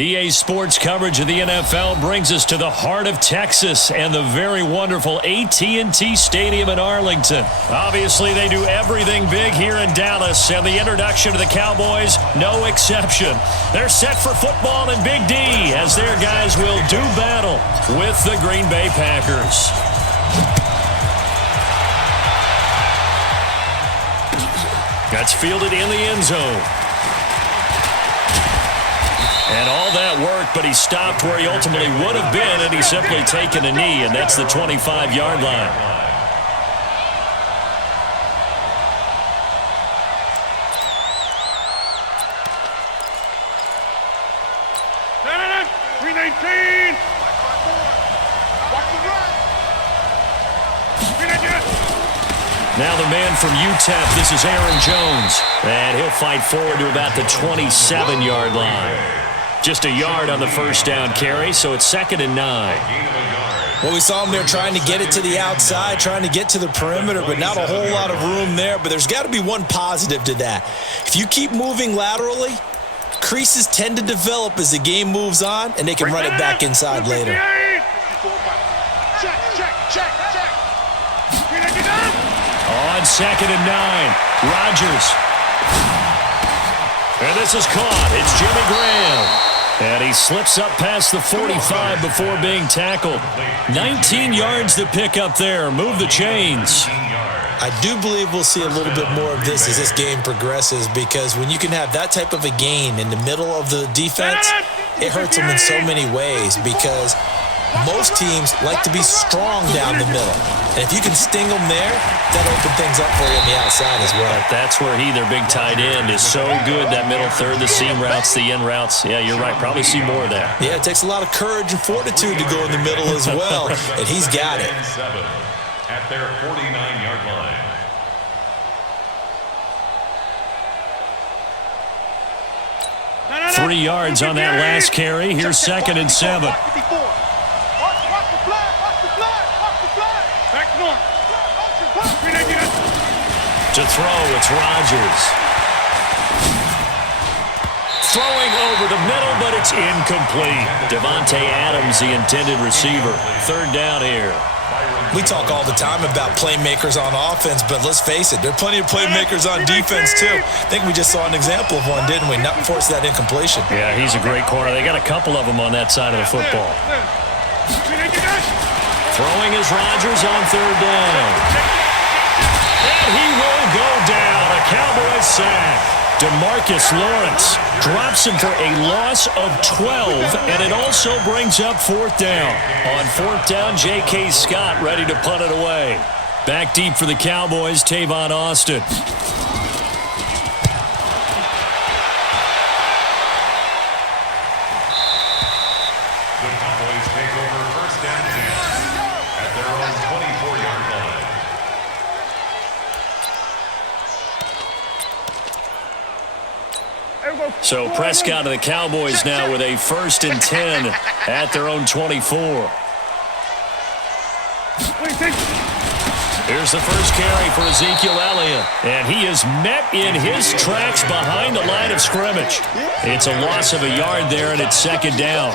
EA Sports coverage of the NFL brings us to the heart of Texas and the very wonderful AT&T Stadium in Arlington. Obviously, they do everything big here in Dallas, and the introduction to the Cowboys, no exception. They're set for football in Big D as their guys will do battle with the Green Bay Packers. That's fielded in the end zone. And all that work, but he stopped where he ultimately would have been, and he's simply taken a knee, and that's the 25-yard line. Now the man from UTEP, this is Aaron Jones, and he'll fight forward to about the 27-yard line. Just a yard on the first down carry, so it's 2nd and 9. Well, we saw him there trying to get it to the outside, trying to get to the perimeter, but not a whole lot of room there. But there's got to be one positive to that. If you keep moving laterally, creases tend to develop as the game moves on, and they can run it back inside later. On 2nd and 9, Rodgers. And this is caught. It's Jimmy Graham. And he slips up past the 45 before being tackled. 19 yards to pick up there. Move the chains. I do believe we'll see a little bit more of this as this game progresses, because when you can have that type of a gain in the middle of the defense, it hurts them in so many ways, because most teams like to be strong down the middle. And if you can sting them there, that'll open things up for you on the outside as well. That's where their big tight end, is so good, that middle third, the seam routes, the in routes. Yeah, you're right. Probably see more of that. Yeah, it takes a lot of courage and fortitude to go in the middle as well, and he's got it. At their 49-yard line. Three yards on that last carry. Here's 2nd and 7. To throw, it's Rodgers. Throwing over the middle, but it's incomplete. Devontae Adams, the intended receiver. 3rd down here. We talk all the time about playmakers on offense, but let's face it, there are plenty of playmakers on defense too. I think we just saw an example of one, didn't we? Not force that incompletion. Yeah, he's a great corner. They got a couple of them on that side of the football. Throwing is Rodgers on 3rd down. And he will go down. A Cowboys sack. DeMarcus Lawrence drops him for a loss of 12, and it also brings up 4th down. On 4th down, J.K. Scott ready to punt it away. Back deep for the Cowboys, Tavon Austin. The Cowboys take over 1st down at their own 24-yard line. So Prescott and the Cowboys now with a 1st and 10 at their own 24. Here's the first carry for Ezekiel Elliott, and he is met in his tracks behind the line of scrimmage. It's a loss of a yard there, and it's 2nd down.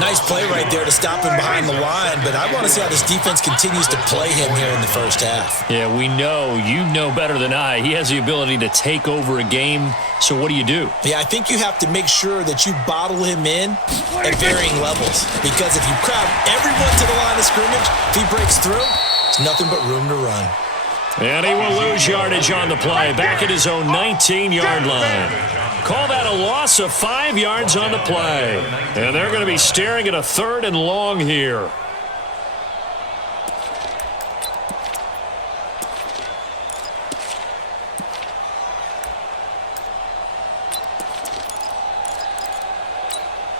Nice play right there to stop him behind the line, but I want to see how this defense continues to play him here in the first half. Yeah, we know. You know better than I. He has the ability to take over a game, so what do you do? Yeah, I think you have to make sure that you bottle him in at varying levels, because if you crowd everyone to the line of scrimmage, if he breaks through, it's nothing but room to run. And he will lose yardage on the play, back at his own 19-yard line. Call that a loss of 5 yards on the play. And they're going to be staring at a 3rd and long here.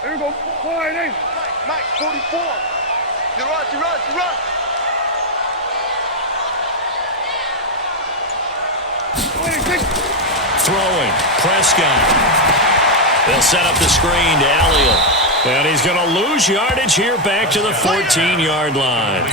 There we go. Mike, 44. You run. Throwing, Prescott. They'll set up the screen to Elliott. And he's going to lose yardage here back to the 14-yard line.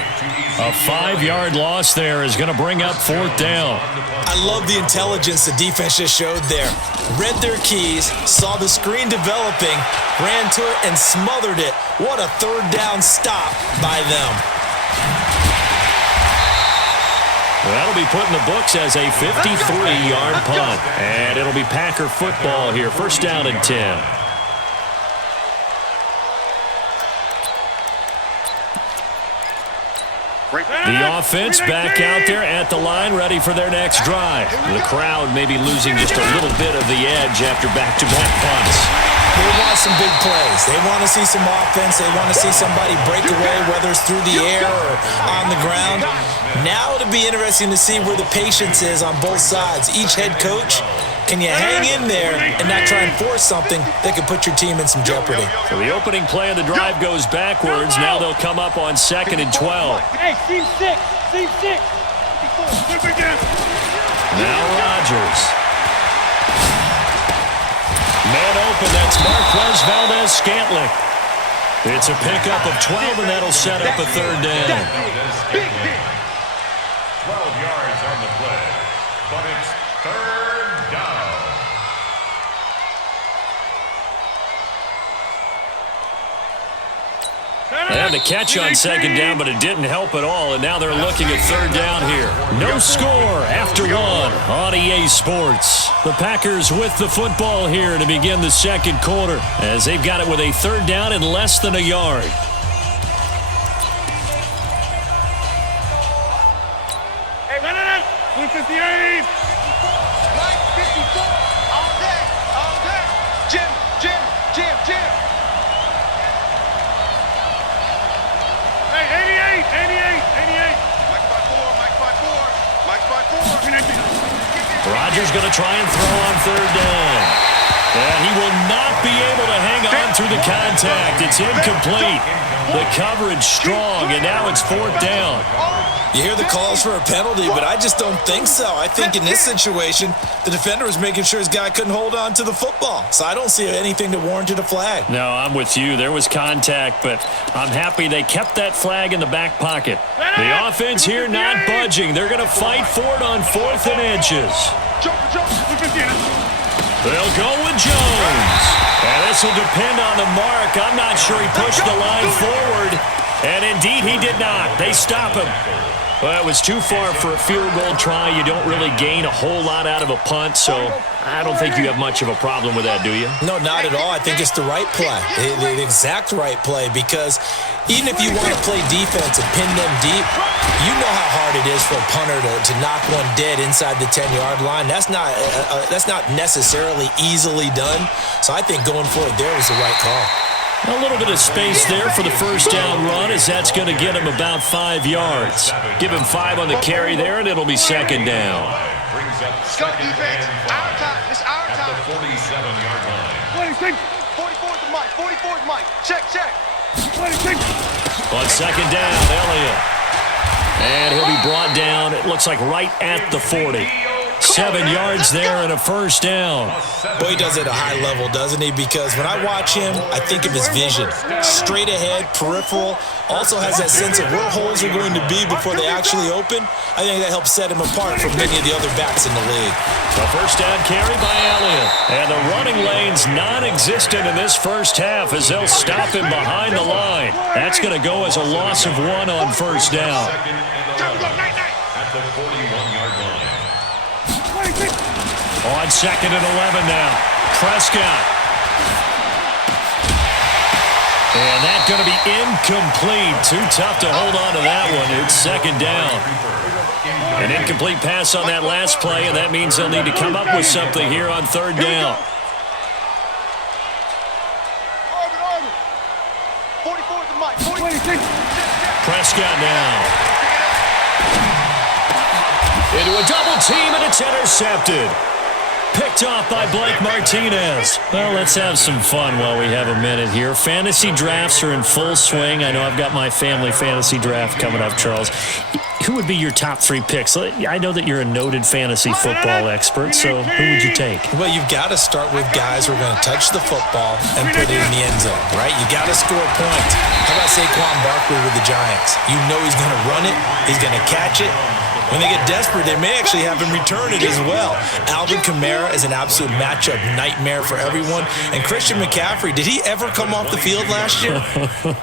A 5-yard loss there is going to bring up 4th down. I love the intelligence the defense just showed there. Read their keys, saw the screen developing, ran to it, and smothered it. What a 3rd down stop by them. That'll be put in the books as a 53-yard punt. And it'll be Packer football here. 1st down and 10. The offense back out there at the line, ready for their next drive. The crowd may be losing just a little bit of the edge after back-to-back punts. They want some big plays. They want to see some offense. They want to see somebody break away, whether it's through the air or on the ground. Now it'll be interesting to see where the patience is on both sides. Each head coach, can you hang in there and not try and force something that could put your team in some jeopardy? So the opening play of the drive goes backwards. Now they'll come up on 2nd and 12. Hey, team 6. Team 6. Now Rodgers. Man open, that's Marquez Valdez-Scantling. It's a pickup of 12, and that'll set up a 3rd down. 12 yards on the play, but it's 3rd down. And the catch on 2nd down, but it didn't help at all, and now they're looking at 3rd down here. No score after 1 on EA Sports. The Packers with the football here to begin the 2nd quarter, as they've got it with a 3rd down and less than a yard. Hey, 158. 54. All day. All day. Jim. Hey, 88. Mike 54. Rodgers going to try and throw on 3rd down. And he will not be able to hang on through the contact. It's incomplete. The coverage strong, and now it's 4th down. You hear the calls for a penalty, but I just don't think so. I think in this situation, the defender was making sure his guy couldn't hold on to the football. So I don't see anything to warrant a flag. No, I'm with you. There was contact, but I'm happy they kept that flag in the back pocket. The offense here not budging. They're going to fight for it on 4th and inches. They'll go with Jones. And this will depend on the mark. I'm not sure he pushed the line forward. And indeed, he did not. They stop him. Well, it was too far for a field goal try. You don't really gain a whole lot out of a punt, so I don't think you have much of a problem with that, do you? No, not at all. I think it's the right play, the exact right play, because even if you want to play defense and pin them deep, you know how hard it is for a punter to knock one dead inside the 10-yard line. That's not necessarily easily done, so I think going for it there was the right call. A little bit of space there for the 1st down run, as that's going to get him about 5 yards. Give him 5 on the carry there, and it'll be 2nd down. Go defense. Our time. It's our time. At the 47-yard line. 44's Mike. 44's Mike. Check. On 2nd down, Elliott. And he'll be brought down, it looks like right at the 40. 7 yards there and a 1st down. Boy, he does it at a high level, doesn't he? Because when I watch him, I think of his vision. Straight ahead, peripheral. Also has that sense of where holes are going to be before they actually open. I think that helps set him apart from many of the other backs in the league. The 1st down carry by Elliott. And the running lane's non-existent in this 1st half as they'll stop him behind the line. That's going to go as a loss of 1 on 1st down. At the 41-yard line. On 2nd and 11 now. Prescott. And that's going to be incomplete. Too tough to hold on to that one. It's 2nd down. An incomplete pass on that last play, and that means they'll need to come up with something here on 3rd down. 44's Mike. 46. Prescott now. Into a double team, and it's intercepted. Picked off by Blake Martinez. Well, let's have some fun while we have a minute here. Fantasy drafts are in full swing. I know I've got my family fantasy draft coming up, Charles. Who would be your top 3 picks? I know that you're a noted fantasy football expert, so who would you take? Well, you've got to start with guys who are going to touch the football and put it in the end zone, right? You got to score points. How about Saquon Barkley with the Giants? You know he's going to run it. He's going to catch it. When they get desperate, they may actually have him return it as well. Alvin Kamara is an absolute matchup nightmare for everyone. And Christian McCaffrey, did he ever come off the field last year?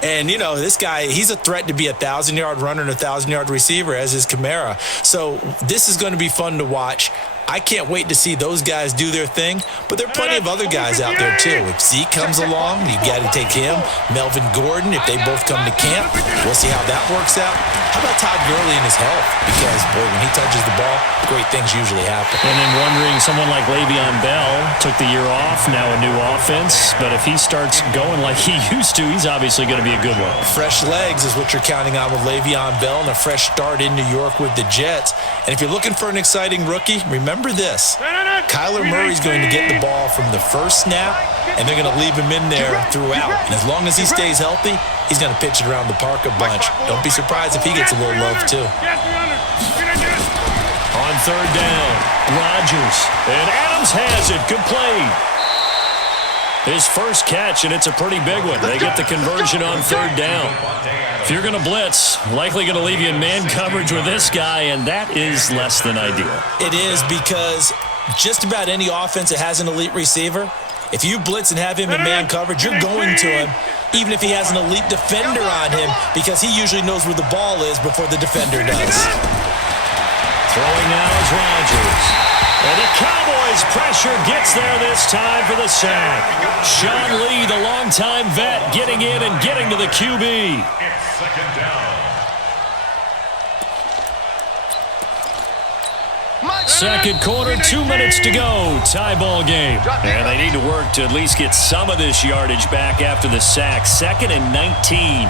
And, you know, this guy, he's a threat to be a 1,000-yard runner and a 1,000-yard receiver, as is Kamara. So this is going to be fun to watch. I can't wait to see those guys do their thing, but there are plenty of other guys out there too. If Zeke comes along, you got to take him. Melvin Gordon, if they both come to camp, we'll see how that works out. How about Todd Gurley and his health? Because, boy, when he touches the ball, great things usually happen. And then wondering, someone like Le'Veon Bell took the year off, now a new offense, but if he starts going like he used to, he's obviously going to be a good one. Fresh legs is what you're counting on with Le'Veon Bell and a fresh start in New York with the Jets. And if you're looking for an exciting rookie, remember this. Kyler Murray's going to get the ball from the first snap, and they're going to leave him in there throughout. And as long as he stays healthy, he's going to pitch it around the park a bunch. Don't be surprised if he gets a little love, too. On third down, Rodgers. And Adams has it, complete. His first catch, and it's a pretty big one. They get the conversion on third down. If you're going to blitz, likely going to leave you in man coverage with this guy, and that is less than ideal. It is, because just about any offense that has an elite receiver, if you blitz and have him in man coverage, you're going to him, even if he has an elite defender on him, because he usually knows where the ball is before the defender does. Throwing now is Rodgers. And the Cowboys pressure gets there this time for the sack. Sean Lee, the longtime vet, getting in and getting to the QB. It's second down. Second quarter, 2 minutes to go. Tie ball game. And they need to work to at least get some of this yardage back after the sack. 2nd and 19.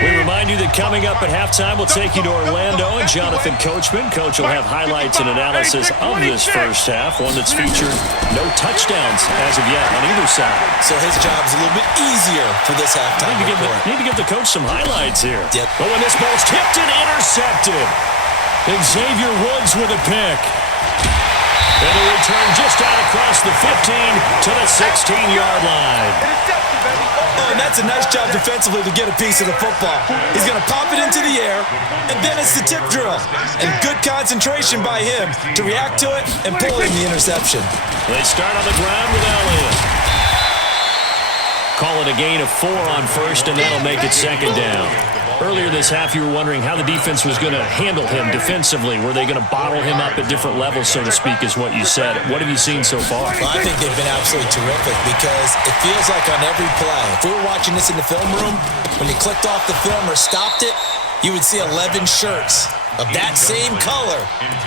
We remind you that coming up at halftime, we'll take you to Orlando and Jonathan Coachman. Coach will have highlights and analysis of this first half, one that's featured no touchdowns as of yet on either side. So his job's a little bit easier for this halftime report. Need to give the coach some highlights here. Yep. But when this ball's tipped and intercepted, Xavier Woods with a pick. And a return just out across the 15 to the 16-yard line. Oh, and that's a nice job defensively to get a piece of the football. He's going to pop it into the air, and then it's the tip drill. And good concentration by him to react to it and pull in the interception. They start on the ground with Elliott. Call it a gain of 4 on first, and that'll make it second down. Earlier this half, you were wondering how the defense was going to handle him defensively. Were they going to bottle him up at different levels, so to speak, is what you said. What have you seen so far? Well, I think they've been absolutely terrific, because it feels like on every play, if we were watching this in the film room, when you clicked off the film or stopped it, you would see 11 shirts of that same color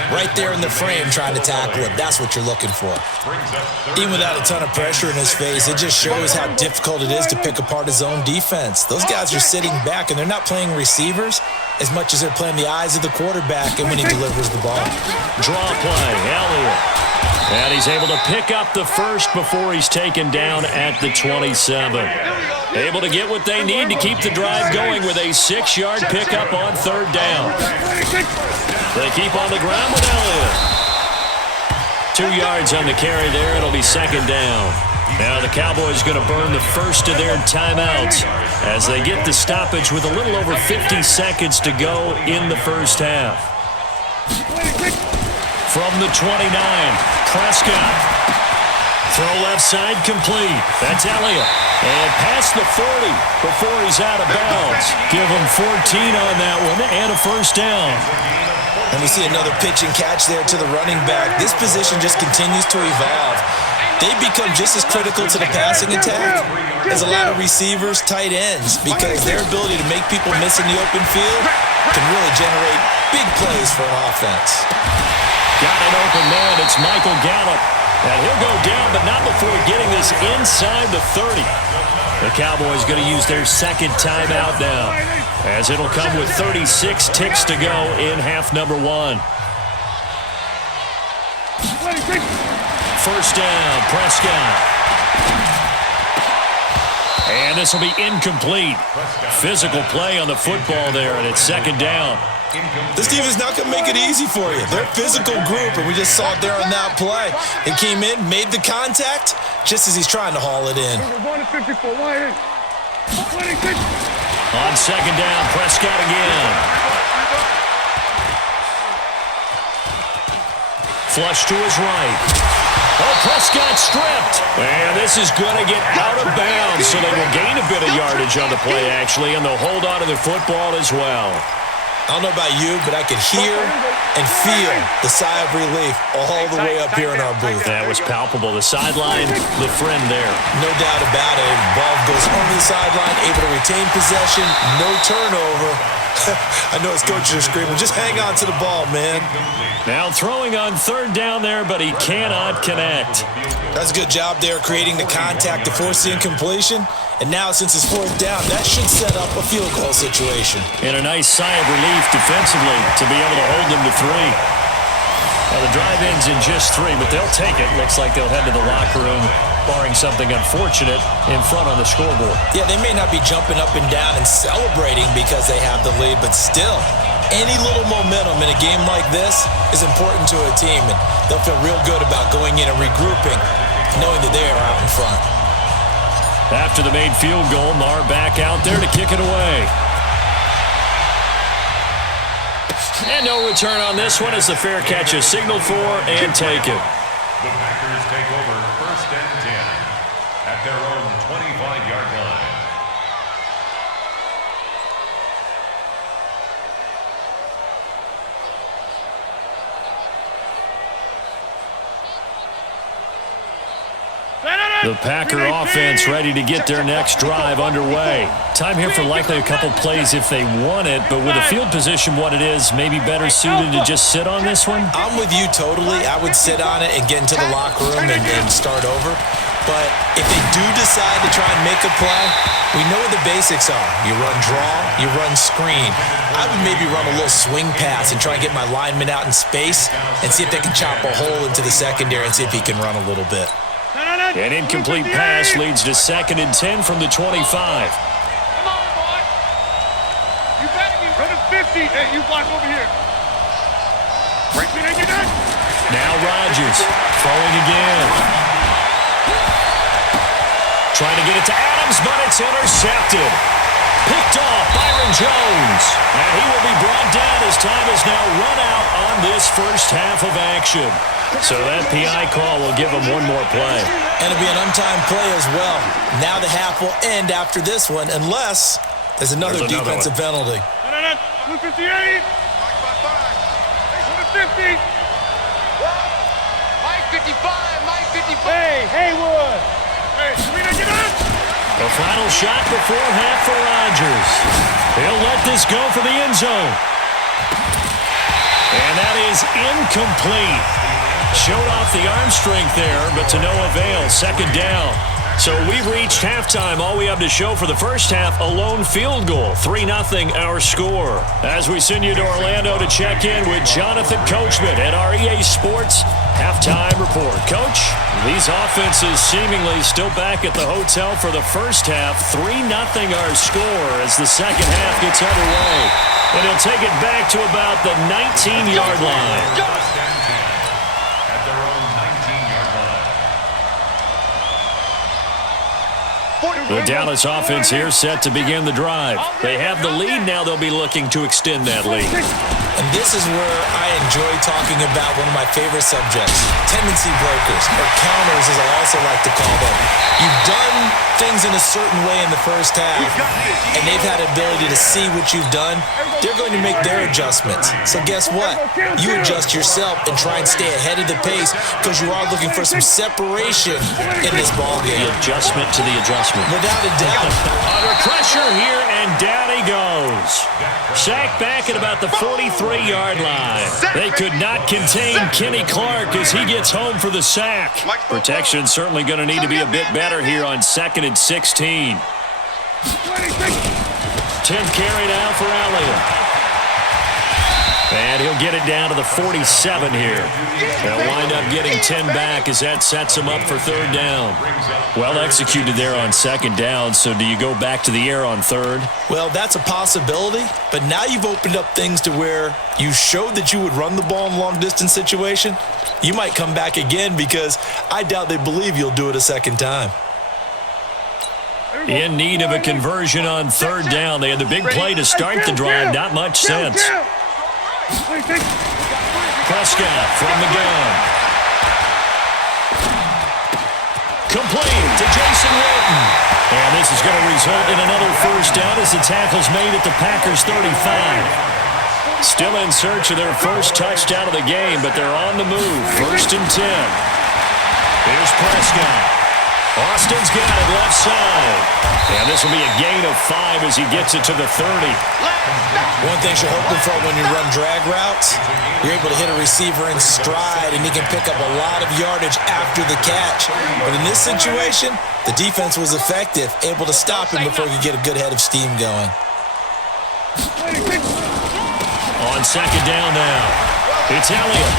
right there in the frame trying to tackle him. That's what you're looking for. Even without a ton of pressure in his face, it just shows how difficult it is to pick apart his own defense. Those guys are sitting back, and they're not playing receivers as much as they're playing the eyes of the quarterback and when he delivers the ball. Draw play, Elliott. And he's able to pick up the first before he's taken down at the 27. Able to get what they need to keep the drive going with a 6-yard pickup on third down. They keep on the ground with Elliott. 2 yards on the carry there. It'll be second down. Now the Cowboys going to burn the first of their timeouts as they get the stoppage with a little over 50 seconds to go in the first half. From the 29, Prescott. Throw left side complete. That's Elliott. And past the 40 before he's out of bounds. Give him 14 on that one and a first down. And we see another pitch and catch there to the running back. This position just continues to evolve. They become just as critical to the passing attack as a lot of receivers, tight ends, because their ability to make people miss in the open field can really generate big plays for an offense. Got an open man. It's Michael Gallup. And he'll go down, but not before getting this inside the 30. The Cowboys going to use their second timeout now, as it'll come with 36 ticks to go in half number one. First down, Prescott. And this will be incomplete. Physical play on the football there, and it's second down. This team is not going to make it easy for you. They're a physical group, and we just saw it there on that play. It came in, made the contact, just as he's trying to haul it in. On second down, Prescott again. Flush to his right. Oh, Prescott stripped. And this is going to get out of bounds, so they will gain a bit of yardage on the play, actually, and they'll hold on to the football as well. I don't know about you, but I could hear and feel the sigh of relief all the way up here in our booth. That was palpable. The sideline, the friend there. No doubt about it. The ball goes over the sideline, able to retain possession, no turnover. I know his coaches are screaming, just hang on to the ball, man. Now throwing on third down there, but he cannot connect. That's a good job there, creating the contact to force the incompletion. And now, since it's fourth down, that should set up a field goal situation. And a nice sigh of relief defensively to be able to hold them to 3. Well, the drive ends in just 3, but they'll take it. Looks like they'll head to the locker room, barring something unfortunate in front on the scoreboard. Yeah, they may not be jumping up and down and celebrating because they have the lead, but still, any little momentum in a game like this is important to a team, and they'll feel real good about going in and regrouping, knowing that they are out in front. After the made field goal, Marr back out there to kick it away. And no return on this one as the fair catch is signaled for and taken. The Packers take over first and 10 at their own 25-yard line. The Packer offense ready to get their next drive underway. Time here for likely a couple plays if they want it, but with the field position what it is, maybe better suited to just sit on this one? I'm with you totally. I would sit on it and get into the locker room and start over. But if they do decide to try and make a play, we know what the basics are. You run draw, you run screen. I would maybe run a little swing pass and try and get my lineman out in space and see if they can chop a hole into the secondary and see if he can run a little bit. An incomplete pass leads to second and 10 from the 25. Come on, boy. You better be running 50. Hey, you block over here. Break me, you're done. Now Rodgers throwing again. Trying to get it to Adams, but it's intercepted. Picked off Byron Jones. And he will be brought down as time is now run out on this first half of action. So that PI call will give them one more play. And it'll be an untimed play as well. Now the half will end after this one, unless there's another defensive penalty. 158. 150. Mike 55. Mike 55. Hey, Haywood. Hey, get on. The final shot before half for Rodgers. He'll let this go for the end zone. And that is incomplete. Showed off the arm strength there, but to no avail. Second down. So we've reached halftime. All we have to show for the first half, a lone field goal. 3-0 our score. As we send you to Orlando to check in with Jonathan Coachman at our EA Sports Halftime Report. Coach, these offenses seemingly still back at the hotel for the first half. 3-0 our score as the second half gets underway. And he'll take it back to about the 19-yard line. The Dallas offense here set to begin the drive. They have the lead. Now they'll be looking to extend that lead. And this is where I enjoy talking about one of my favorite subjects, tendency breakers, or counters as I also like to call them. You've done things in a certain way in the first half, and they've had the ability to see what you've done. They're going to make their adjustments. So guess what? You adjust yourself and try and stay ahead of the pace because you are looking for some separation in this ballgame. The adjustment to the adjustment. Without a doubt. Under pressure here, And down he goes. Sacked back at about the 43-yard line. They could not contain Kenny Clark as he gets home for the sack. Protection certainly going to need to be a bit better here on 2nd and 16. 10th carry now for Elliott. And he'll get it down to the 47 here. They'll wind up getting 10 back as that sets him up for 3rd down. Well executed there on 2nd down, so do you go back to the air on 3rd? Well, that's a possibility, but now you've opened up things to where you showed that you would run the ball in long-distance situation. You might come back again because I doubt they believe you'll do it a 2nd time. In need of a conversion on 3rd down. They had the big play to start the drive. Not much sense. Prescott from the gun. Complete to Jason Witten. And this is going to result in another 1st down as the tackle's made at the Packers 35. Still in search of their first touchdown of the game, but they're on the move. 1st and 10. Here's Prescott. Austin's got it left side. And this will be a gain of 5 as he gets it to the 30. One thing you're hoping for when you run drag routes, you're able to hit a receiver in stride, and he can pick up a lot of yardage after the catch. But in this situation, the defense was effective, able to stop him before he could get a good head of steam going. On 2nd down now, it's Elliott.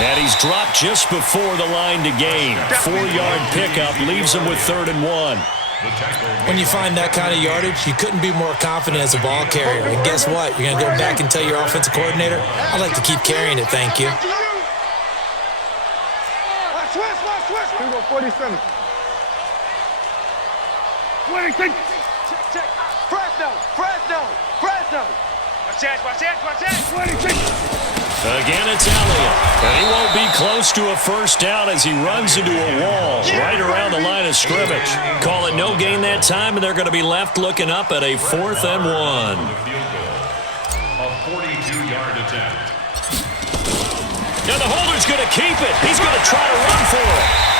And he's dropped just before the line to gain. 4-yard pickup leaves him with 3rd and 1. When you find that kind of yardage, you couldn't be more confident as a ball carrier. And guess what? You're going to go back and tell your offensive coordinator, I'd like to keep carrying it, thank you. Here we go, 47. 26. Check. Fresno. Watch that. 26. Again, it's Elliott. And he won't be close to a 1st down as he runs into a wall right around the line of scrimmage. Call it no gain that time, and they're going to be left looking up at a 4th and 1. A 42-yard attempt. Now the holder's going to keep it. He's going to try to run for it.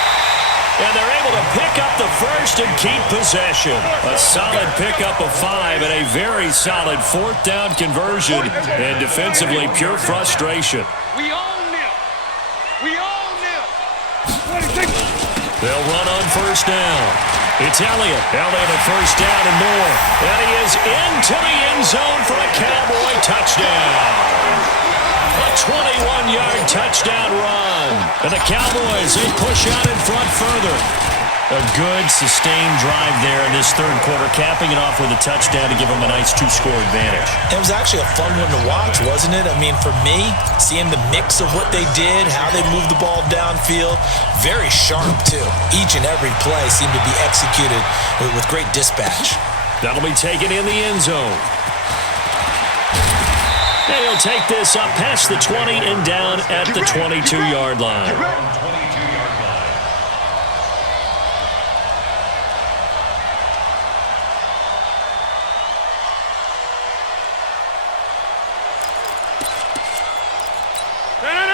And they're able to pick up the 1st and keep possession. A solid pickup of 5 and a very solid 4th down conversion. And defensively, pure frustration. We own them. 26. They'll run on 1st down. It's Elliott. Elliott a 1st down and more. And he is into the end zone for a Cowboy touchdown. A 21-yard touchdown run. And the Cowboys, they push out in front further. A good, sustained drive there in this 3rd quarter, capping it off with a touchdown to give them a nice 2-score advantage. It was actually a fun one to watch, wasn't it? I mean, for me, seeing the mix of what they did, how they moved the ball downfield, very sharp, too. Each and every play seemed to be executed with great dispatch. That'll be taken in the end zone. And he'll take this up past the 20 and down at the 22-yard line.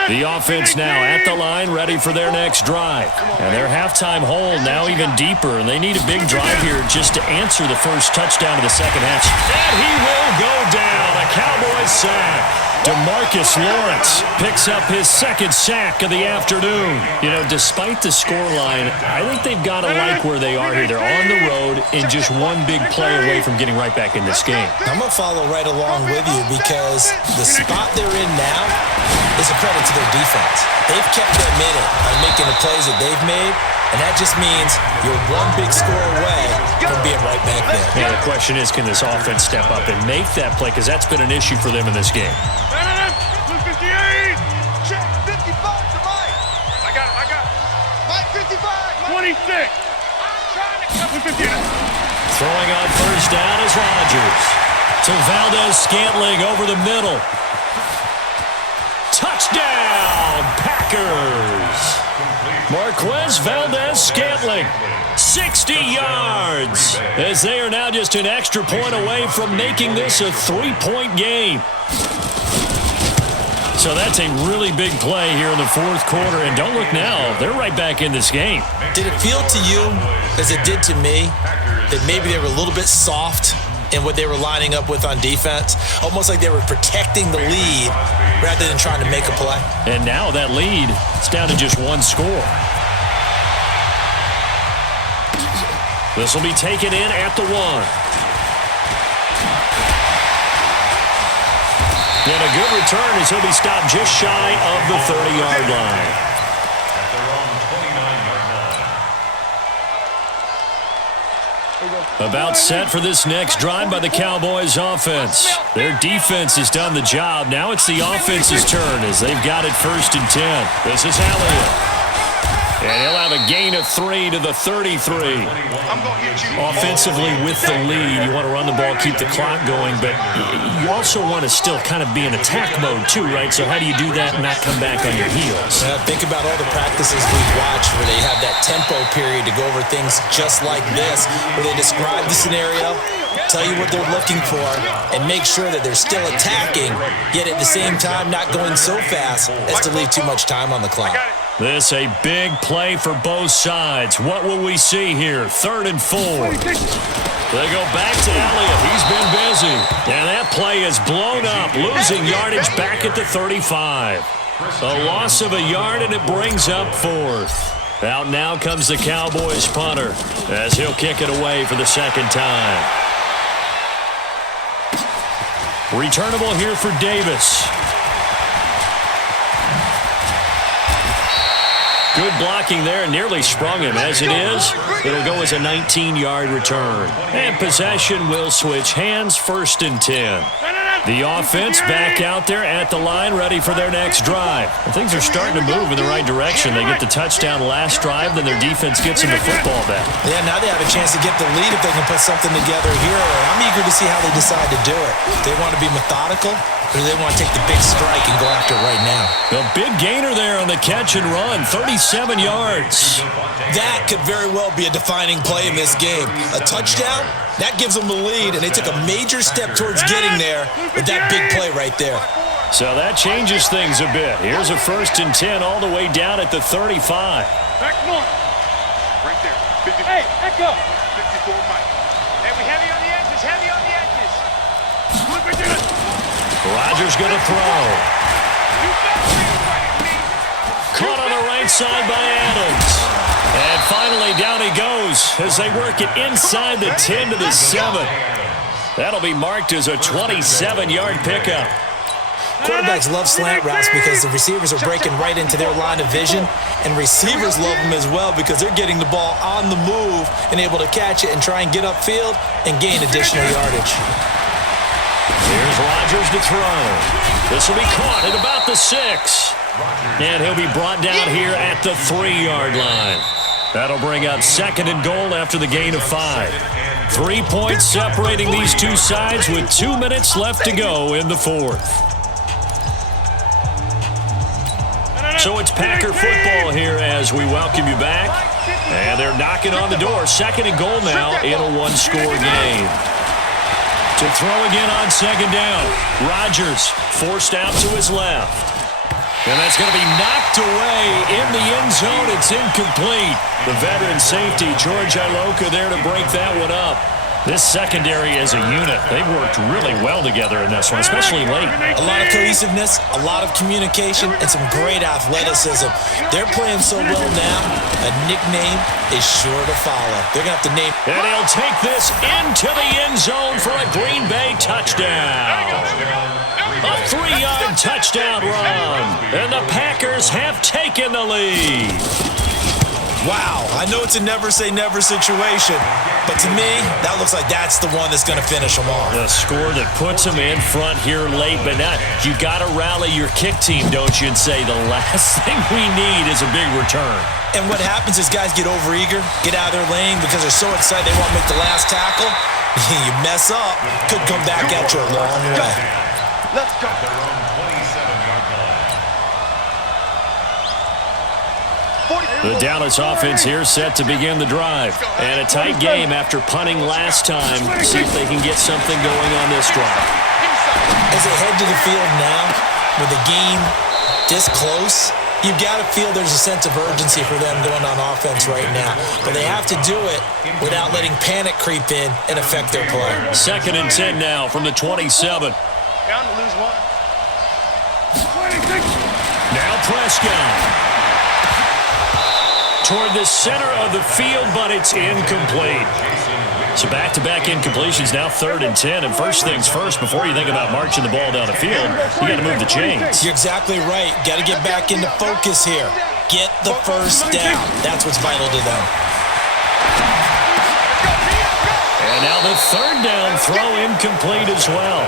The offense now at the line, ready for their next drive. And their halftime hole now even deeper, and they need a big drive here just to answer the first touchdown of the second half. And he will go down. A Cowboys sack. DeMarcus Lawrence picks up his 2nd sack of the afternoon. You know, despite the scoreline, I think they've got to like where they are here. They're on the road and just one big play away from getting right back in this game. I'm going to follow right along with you because the spot they're in now is a credit to their defense. They've kept them in it by making the plays that they've made, and that just means you're one big score away from being right back there. Yeah, the question is, can this offense step up and make that play? Because that's been an issue for them in this game. 58. Check 55 to Mike. I got it. Mike 55. 26. Throwing on 1st down is Rodgers. To Valdez-Scantling over the middle. Touchdown, Packers! Marquez Valdez-Scantling, 60 yards, as they are now just an extra point away from making this a 3-point game. So that's a really big play here in the 4th quarter, and don't look now, they're right back in this game. Did it feel to you, as it did to me, that maybe they were a little bit soft in what they were lining up with on defense. Almost like they were protecting the lead rather than trying to make a play. And now that lead, it's down to just one score. This will be taken in at the 1. And a good return as he'll be stopped just shy of the 30-yard line. At their own 29-yard line. About set for this next drive by the Cowboys offense. Their defense has done the job. Now it's the offense's turn as they've got it 1st and 10. This is Elliott. And he'll have a gain of 3 to the 33. Offensively with the lead, you want to run the ball, keep the clock going, but you also want to still kind of be in attack mode too, right? So how do you do that and not come back on your heels? Think about all the practices we've watched where they have that tempo period to go over things just like this, where they describe the scenario, tell you what they're looking for, and make sure that they're still attacking, yet at the same time not going so fast as to leave too much time on the clock. This a big play for both sides. What will we see here? 3rd and 4. They go back to Elliott. He's been busy. And that play is blown up, losing yardage back at the 35. A loss of a yard, and it brings up 4th. Out now comes the Cowboys punter as he'll kick it away for the 2nd time. Returnable here for Davis. Good blocking there, nearly sprung him. As it is, it'll go as a 19-yard return. And possession will switch hands, 1st and 10. The offense back out there at the line, ready for their next drive. And things are starting to move in the right direction. They get the touchdown last drive, then their defense gets them the football back. Yeah, now they have a chance to get the lead if they can put something together here. I'm eager to see how they decide to do it. They want to be methodical, or do they want to take the big strike and go after it right now? A big gainer there on the catch and run, 37 yards. That could very well be a defining play in this game. A touchdown, that gives them the lead, and they took a major step towards getting there with that big play right there. So that changes things a bit. Here's a 1st and 10 all the way down at the 35. Back north. Right there. 50. Hey, echo. 54 Mike. Hey, we heavy on the edges, heavy on the edges. Look what you're doing. Rodgers going to throw. Caught on the right side by Adams. And finally down he goes as they work it inside the 10 to the 7. That'll be marked as a 27-yard pickup. Quarterbacks love slant routes because the receivers are breaking right into their line of vision, and receivers love them as well because they're getting the ball on the move and able to catch it and try and get upfield and gain additional yardage. Here's Rodgers to throw. This will be caught at about the 6. And he'll be brought down here at the 3-yard line. That'll bring up 2nd and goal after the gain of 5. 3 points separating these two sides with 2 minutes left to go in the 4th. So it's Packer football here as we welcome you back. And they're knocking on the door. 2nd and goal now in a 1-score game. To throw again on 2nd down. Rodgers forced out to his left. And that's going to be knocked away in the end zone. It's incomplete. The veteran safety, George Iloka, there to break that one up. This secondary as a unit, they've worked really well together in this one, especially late. A lot of cohesiveness, a lot of communication, and some great athleticism. They're playing so well now, a nickname is sure to follow. They're going to have to name. And he'll take this into the end zone for a Green Bay touchdown. A 3-yard touchdown run. And the Packers have taken the lead. Wow, I know it's a never-say-never situation, but to me, that looks like that's the one that's going to finish them off. A score that puts them in front here late, but now you got to rally your kick team, don't you, and say the last thing we need is a big return. And what happens is guys get overeager, get out of their lane because they're so excited they want to make the last tackle. You mess up, could come back at you a long way. Let's go. Their own 27-yard line. The Dallas offense here set to begin the drive. And a tight game after punting last time. See if they can get something going on this drive. As they head to the field now, with the game this close, You've got to feel there's a sense of urgency for them going on offense right now. But they have to do it without letting panic creep in and affect their play. 2nd and 10 now from the 27. Down to lose one. Now Prescott. Toward the center of the field, but it's incomplete. So back-to-back incompletions, now 3rd and 10. And first things first, before you think about marching the ball down the field, you got to move the chains. You're exactly right. Got to get back into focus here. Get the first down. That's what's vital to them. And now the 3rd down throw incomplete as well.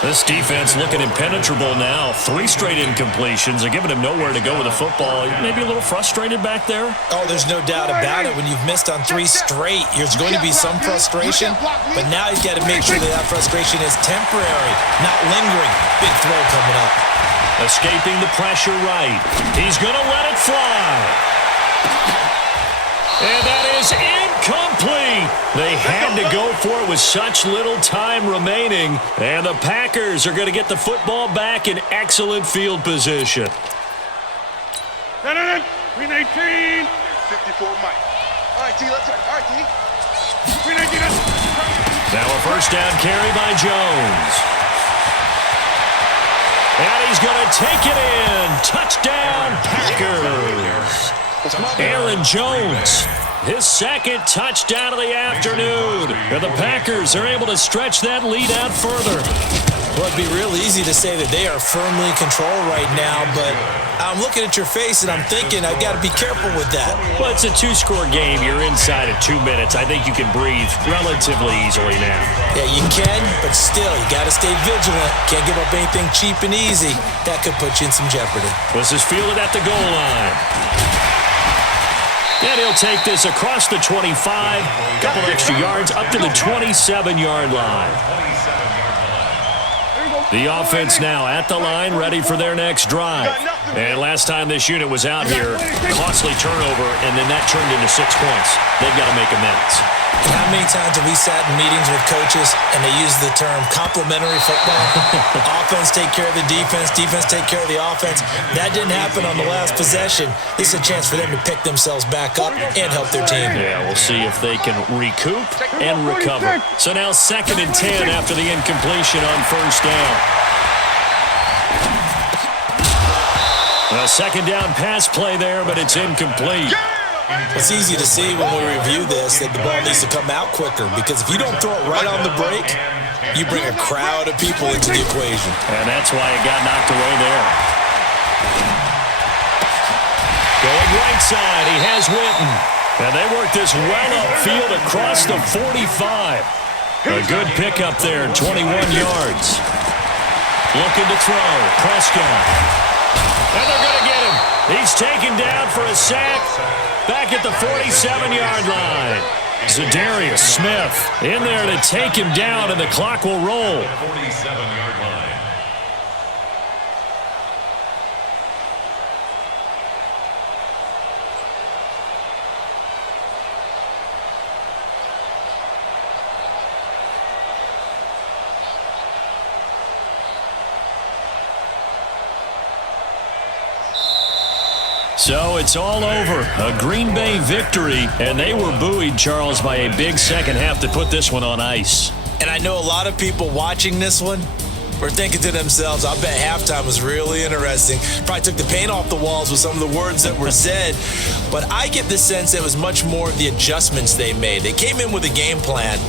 This defense looking impenetrable now. 3 straight incompletions. They're giving him nowhere to go with the football. Maybe a little frustrated back there. Oh, there's no doubt about it. When you've missed on 3 straight, there's going to be some frustration. But now he's got to make sure that frustration is temporary, not lingering. Big throw coming up. Escaping the pressure right. He's going to let it fly. And that is incomplete. They had to go for it with such little time remaining. And the Packers are going to get the football back in excellent field position. 319. 54 Mike. All right, T, let's go. All right, T. 319. Now a first down carry by Jones. And he's going to take it in. Touchdown, Packers. Aaron Jones, his 2nd touchdown of the afternoon. And the Packers are able to stretch that lead out further. Well, it'd be real easy to say that they are firmly in control right now, but I'm looking at your face and I'm thinking I've got to be careful with that. Well, it's a 2-score game. You're inside at 2 minutes. I think you can breathe relatively easily now. Yeah, you can, but still, you got to stay vigilant. Can't give up anything cheap and easy. That could put you in some jeopardy. This is fielded at the goal line. And he'll take this across the 25, couple extra yards up to the 27-yard line. The offense now at the line, ready for their next drive. And last time this unit was out here, costly turnover, and then that turned into 6 points. They've got to make amends. How many times have we sat in meetings with coaches and they use the term complementary football? Offense take care of the defense, defense take care of the offense. That didn't happen on the last possession. This is a chance for them to pick themselves back up and help their team. Yeah, we'll see if they can recoup and recover. So now 2nd and 10 after the incompletion on first down. A 2nd down pass play there, but it's incomplete. It's easy to see when we review this that the ball needs to come out quicker, because if you don't throw it right on the break, you bring a crowd of people into the equation. And that's why it got knocked away there. Going right side, he has Witten. And they work this well upfield across the 45. A good pickup there, 21 yards. Looking to throw, Prescott. And they're going to get him. He's taken down for a sack. Back at the 47-yard line. Zadarius Smith in there to take him down, and the clock will roll. 47-yard line. So it's all over. A Green Bay victory, and they were buoyed, Charles, by a big second half to put this one on ice. And I know a lot of people watching this one were thinking to themselves, I bet halftime was really interesting. Probably took the paint off the walls with some of the words that were said. But I get the sense it was much more of the adjustments they made. They came in with a game plan.